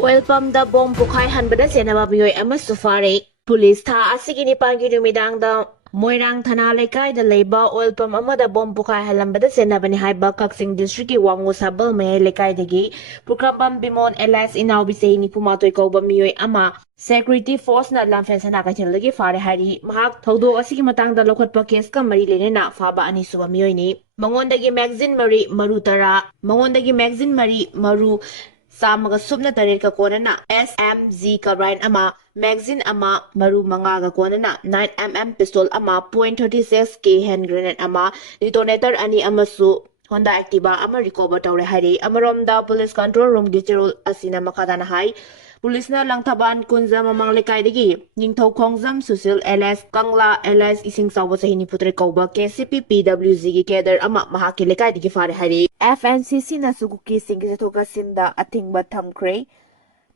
Oil pump da bomb POKKHAIHANBADA CHENNABA miyoi AMASU PHARE Police tha asigi nipanggi numidangda Moirang Thana Leikaida leiba oil pump amada bomb POKKHAIHANBADA CHENNABANI haiba Kaksing district ki Wangu Sabal Mayai Leikaidagi Pukambam Bimon Elias Inaubi Seini Pumatoi Kauba miyoi ama Security Force na lamfen sana kaithilagi fare hari mahak thodo asigi matangda lokhatpa case ka mari lenena faba ani suba miyoi ni mangondagi magazine mari maru tara mangondagi magazine mari maru Samaga subna tarir ka konana SMG ka ryan ama magazine ama maru manga ka konana 9mm pistol ama .36 k hand grenade ama detonator ani amasu Honda Activa ama recover tawre hari amarom police control room gicherol asina makadana hai Police na lang taban kunza mamang lekaidagi ningthau khongjam Susil LS Kangla LS ising sawa sa hiniputre kauba KCP PWZ gi keder ama mahaki lekaidagi fare hari FNCC na Kuki Singgi Chathok Chatsinda Athingba Thamkhre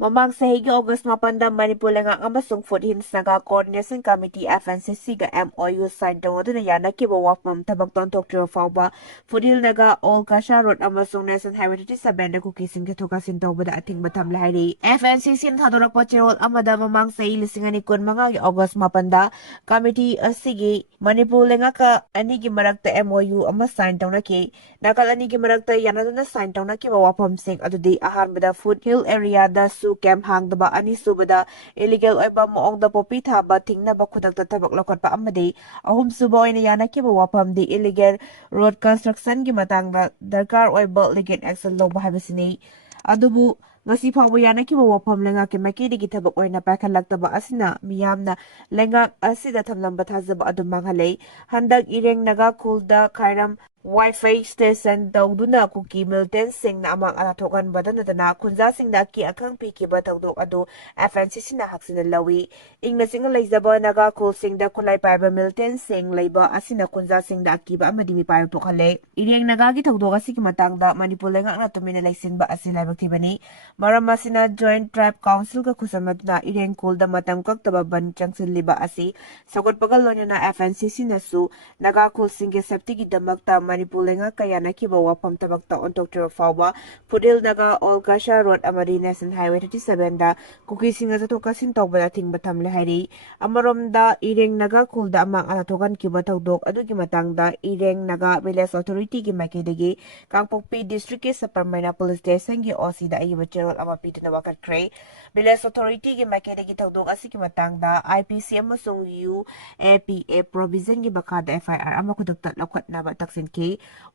Mamang sahigi August 8 Manipur lengak amasung Foothinds naga Coordination Committee FNCC ga MOU sign tawduna yanakiba wafmam tabak tontok fawba Foothill naga All Kasha Road amasung National Highway 37 da Kuki Singgi Chathok Chatsinda bada Athingba Thamle hari FNCC thadorakpa cherol amada mamang sahi lisingani kun manga August 8 da committee asigi Manipur lengaka anigi marakta MOU ama sign tawnaki nakal anigi marakta yanaduna sign tawnakiba wafam sing adudi ahanbada Foothill area da Camp hangdaba ani subada illegal oiba moongda popi thaba thingnaba khudakta thabak lokatpa amadi ahum suba oina yanakiba wafam di illegal road construction gi matangda darkar oiba legal action loba habisini adubu ngasi fawba yanakiba wafam lenga ke makidi gi thabak oina pakhalaktaba asina miyamna lenga asida thamlamba thajaba adu manghale handak ireng naga kulda khairam Wi-Fi station dauduna Kuki Milton Singh na amang anatokan badanadana kunza sing na ki akang piki ba tawdok ado FNCC na haksina lawi ingna singa laizaba naga kul sing da kulay paiba Milton Singh layba asina kunza sing da akiba amadi mi payo tokale ireng naga ki tawdok asiki matangda Manipur lenga na tumina laysin ba asila baktibani maram asina Joint Tribe Council ka kusamadna ireng kul da matam kaktaba ban changsil liba asi sagot pagalon na FNCC na su naga kul sing ke safety ki damakta Manipur lenga kaya nakiba wapam tabakta ontok tiro fawba Foothill naga All Kasha Road amari National Highway 37 da Kuki Singgi Chathok Chatsinda Athingba Thamle hari amarom da ireng naga kulda amang anatokan kiba tawdok adugi matangda ireng naga village authority gi makedagi Kangpokpi district ki Saparmaina police station gi OC da ayiba cherol ama pituna wakatkre village authority gi makedagi tawdok asiki matangda IPC amasung UAPA provision gi bakada FIR ama kudukta lakwat na ba taksin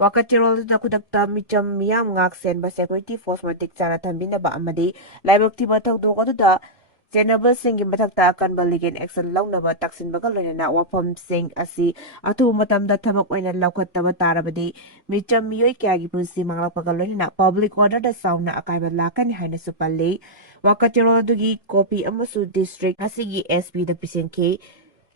Wakatirol na kudakta micham miyam ngak sen ba security force matik chana thambina ba amadi laibak tiba tawdok aduda CHENNABA Singgi mathakta akan baligen action lawnaba taksin baga loinana wafam sing asi atu matamda thabak oina lawkhattaba tarabadi micham miyoi kyagi punsi manglakpaga loinana public order da sauna akaiba lakani haina supalle wakatirol dugi copy amasu district asigi SP da pisenke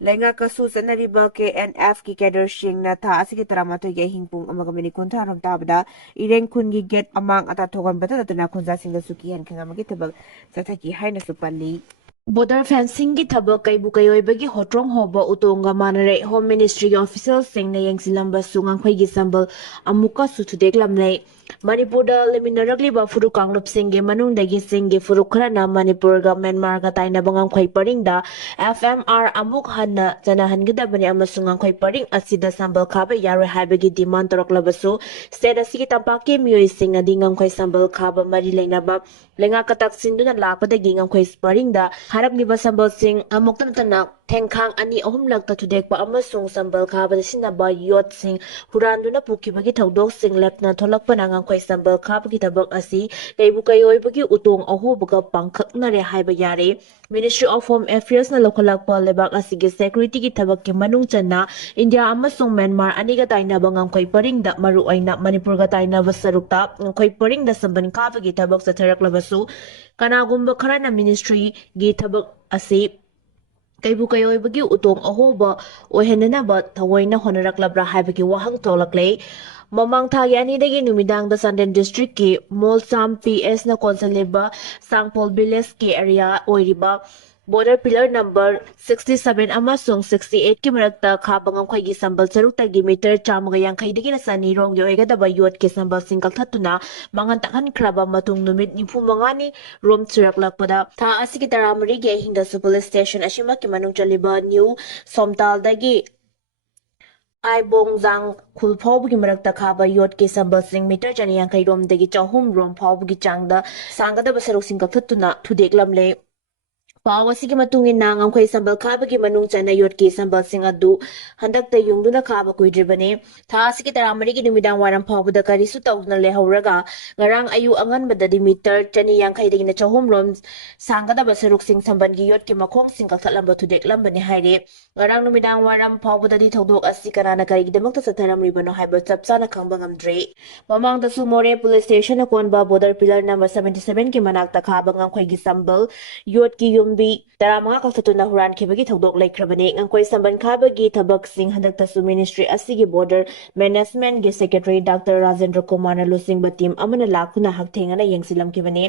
Lenga kasu sanariba KNF ki cadre sing na tha asigi taramato ge hingpung amagamini kuntha ram tabda ireng kun gi get amang ata thogan bata tana kunza singa suki han khanga magi tabak sathaki haina supalli Border fencing ki thabak kaibu kayoibagi hotrong hoba utonga manare Home Ministry official sing na yengsilamba sungang khoi gi sambal Amuk Hanna Thudek Lamle Manipur da leminaragli ba furu kanglop singge manung dagi singge furu khrana Manipur ga Myanmar ga taina bangam khoi paring da FMR Amuk Hanna janahan gida bani amasungang khoi paring asida sambal khaba yare haibagi demand torok labasu state asigi tampake miyoi sing adingam khoi sambal khaba mari leina ba lenga katak sinduna lakpada gingam khoi paring da harap ni ba sambal sing amuk tan Tengkhang ani ahum lakta Thudek ba amasung sambal khaba sinaba yot sing huranduna pukibagi tawdok sing lepna tholakpa nangang khoi sambal khaba ki tabak asi kaibu kayoibagi utong ahobaga pangkhaknare haiba yare Ministry of Home Affairs na lokhalakpa lebak asigi security ki tabak ki manung channa India amasung Myanmar ani ga taina bangam khoi paring da maru aina Manipur ga taina basarukta khoi paring da samban khaba ki tabak sa tharak labasu kanagumba kharana ministry gi tabak asi Kaibu kayoibagi utong ahoba ohenanaba thawaina honaraklabra haibagi wahang tolakle Mamang thagi anidagi numidang da Sandan district ki Molsam PS na konsaleba Sangpol Village ki area oiriba border pillar number 67 amasung 68 ki marakta khabangam khoi sambal charukta gi meter chamga yankhai digi na sani rong yo ega daba yot ke sambal singkal thatuna mangan takhan kraba matung numit nimfu mangani rom churak lakpada tha asiki taramari ge hinda police station ashima ki manung chaliba new somtal dagi ai bong jang khul phawbugi marakta khaba yot ke sambal sing meter chani yankai rom dagi chahum rom phawbugi changda sangada basaruk singkal thatuna thudek lamle Pawa sige matungin na ang kay sambal kaba ki manung chana yot ki sambal sing adu handak ta yung duna kaba kuidribane tha sige taramari ki numidang waram phabu da kari su tawna le hauraga ngarang ayu angan madadi meter chani yang khay ding na chahum rom sangga da basaruk sing samban gi yot ki makhong sing kalthalam ba thudek lambani haire ngarang numidang waram phabu da di thodok asi kana kari gi damak ta sataramri bano haiba chapsa na khangba ngamdre mamang da su more police station akon ba border pillar number 77 ki manak ta khaba ngam khoi gi sambal yot ki bi taramanga kaltatuna huran khibagi thodok laikhrabane ngangkoi samban khabagi thabak sing handaktasu ministry asigi border management ge secretary Dr. Rajendra Kumar na lusing batim amana lakhuna hakthengana yengsilam kibane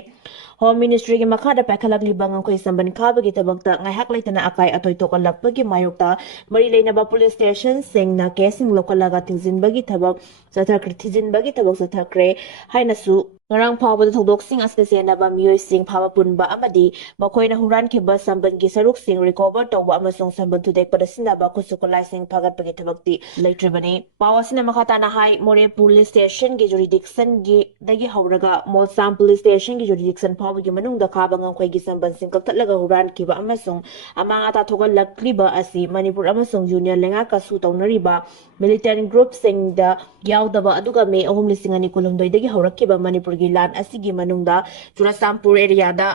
home ministry ge makhada pakhalak libang ngangkoi samban khabagi thabakta ngaihak laitana akai atoi tokalakpagi mayokta mari leinaba police station sing na casing lokalaga tingjinbagi thabak sathakri thijinbagi thabak sathakre hainasu ngarang phawbada thodok sing asne CHENNABA miyoi sing phawa punba amadi makoina huran khiba samban gi saruk sing recover tawba amasung samban thudek pada sinaba kusukolai sing phagat pagi thabakti leitribani pawasina makhata na hai more police station gi jurisdiction gi dagi hauraga molsam police station gi jurisdiction phawba gi manung da khaba ngam khoi gi samban sing kaltlaga huran khiba amasung amanga ta thogal lakliba asi manipur amasung union lenga ka su tawnariba militant group sing da yaudaba aduga me ahum lising ani kulumdoi dagi haurakkiba manipur Gilan asigi manungda Churasampur area da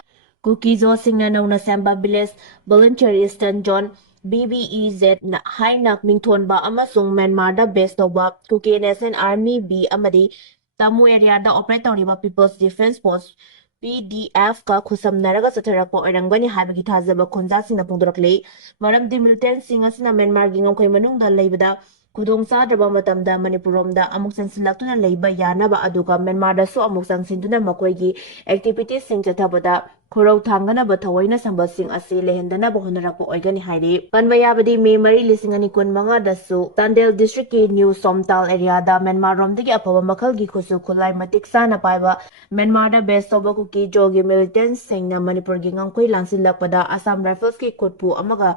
Kuki Singna nauna Samba Village Volunteer Eastern John BBEZ na Hainak Mingthon ba amasung Myanmar da base tawba Kuki Nation Army B amadi Tamu area da operate tawriba People's Defense Force PDF ka khusamnaraga satharakpa oirangani haibagi thajaba khonjasingna pongdorakle maramdi militant sing asina Myanmar gi ngomkhoi manungda leibada Kudong sadaba matamda Manipuromda amuk sansilaktuna leiba yanaba aduga Myanmar su amuk sangsinduna makoigi activities sing chathabada khorau thangana ba thawaina sambal sing asi lehendana ba honarakpa oigani haire panba yabadi me mari lisingani kun manga dasu Tandel district ki new Somtal area da Myanmar romdagi apaba makhal gi khusu khulai matik sana paiba Myanmar da best of ki jogi militants sing na Manipur gi ngangkoi lansilakpada Assam Rifles ki kutpu amaga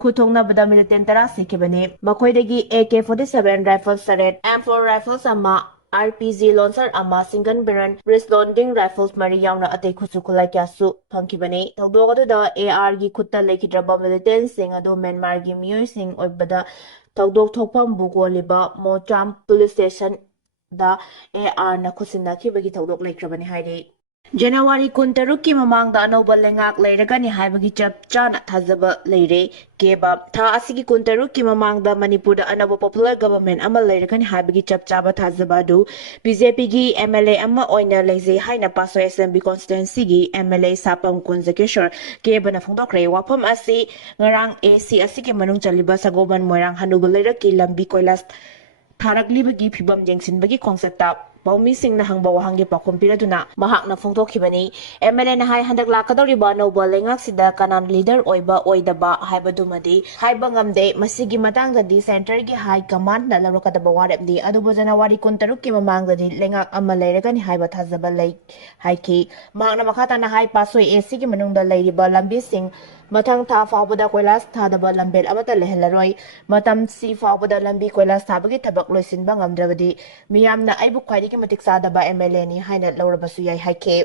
Kuthongna bada militant tara sikibane makoidagi AK-47 rifles saret M4 rifles ama RPG launcher ama singan baran responding rifles mari yauna atei khusukulai kyasu phangkibane tawdoga da AR gi khutta lekidraba militant sing ado Myanmar gi miyoi sing oibada tawdok thokpam bugoliba Mocham police station da AR na khusina khibagi tawdok laikrabani haire January 13 ki mamang da ANOUBA LEINGAK LEIRAGANI haibagi chap chana thajaba leire keba tha asigi 13 ki mamang da Manipur da ANOUBA popular government ama leiragani haibagi chap chaba thajaba du BJP gi MLA ama oina leije haina paso SMB constituency gi MLA Sapam Kunjakeshwar keba na phongdokre wafam asi ngarang AC asigi manung chaliba sagoban moirang hanuba leiraki lambi koilas tharakliba phibam jengsinbagi concept Baumi sing na hangba wahangi pakum piraduna mahak na phongdokhibani MLA na hai handak lakadoriba ANOUBA LEINGAK sida kanan leader oiba oidaba haibadumadi haiba ngamde masigi matangda di center gi high command na larokadaba waremdi adubo January 13 ki mamangda di LEINGAK ama leiragani haiba thajaba lei haiki mahak na makhata na hai pasoi AC gi manungda leiriba lambi sing Matang tha fawbada koilas thadaba lambel amata lehelaroi matam si fawbada lambi koilas thabagi thabak loisinba ngamdrabadi miyamna aibu khwaidiki matik sadaba MLA ni haina laurabasu yai haike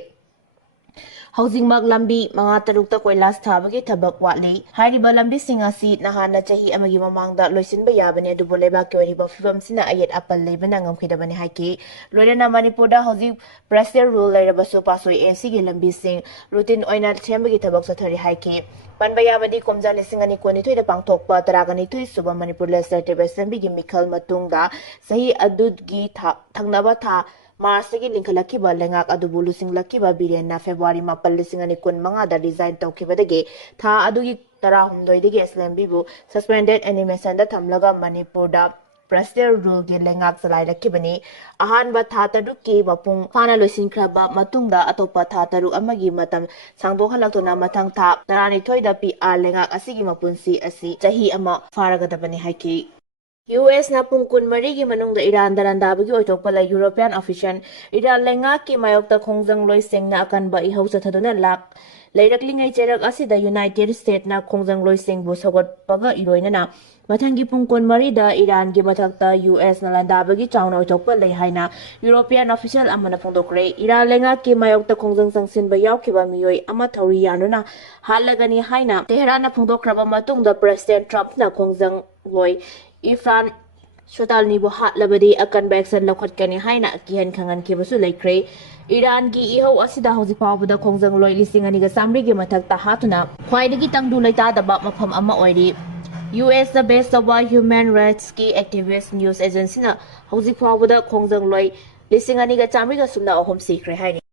Housing mag lambi mga tarukta koilas thabagi thabak watli hairiba lambi singasi nahana chahi amagi mamangda loisinba yabane adubo leba kyoriba fibam sina ayet apal lebana ngamkhidabani haike loirana Manipurda housing pressure rule leirabasu pasoi AC gi lambi sing routine oina thembagi thabak sathari haike Panbayabadi Komja Lisingani Konitui the Pangtokpa Taraganitui Suba Manipur Legislative Assembly gi Mikhal Matungda Sahi Adud gi Thangnaba tha Marsigi Linkalakiba Lengak Adubulu Singlakiba Birena February Mapal Lisingani Kun Manga da design Tokibadege Tha Adugi Tarahumdoi Digi SLMB bu suspended animation da Thamlaga Manipur da President Rule Lengak Salai Ahanba Thataruki Bapung Fana Lusin Kraba Matunda Atopa Thataru Amagi Matam Sangbo Halaktona Matang Tap Narani Toida PR Lengak Asigi Mapunsi Asi Jahi Ama Faragadabani Haiki US na pungkun marigi manungda Iran darandabagi oitokpala European official Iran lengak ki mayokta khongjang loiseng na akan ba ihau sathaduna lak leiraklingai cherak asida United States na khongjang loiseng bu sagot paga iroina na mathangi pungkun marida Iran gi mathakta US na landabagi chauna oitokpa lei haina European official amana phongdokre Iran lengak ki mayokta khongjang sangsin ba yaukhiba miyoi ama thori yanuna halagani haina Tehran na phongdokraba matungda President Trump na khongjang loi Ifran Shotal Nibo Hat Labadi akan Baxan Lokotkani Haina Kihan Kangan Kibasu Laikre Iran gi iho asida hauzik pawda khongjang loi lising aniga samri gi mathak ta hatuna khwaidagi tangdu laita da ba mafam ama oiri US the best of human rights ki activist news agency na hauzik pawda khongjang loi lising aniga chamri ga sumna ahom sikre haini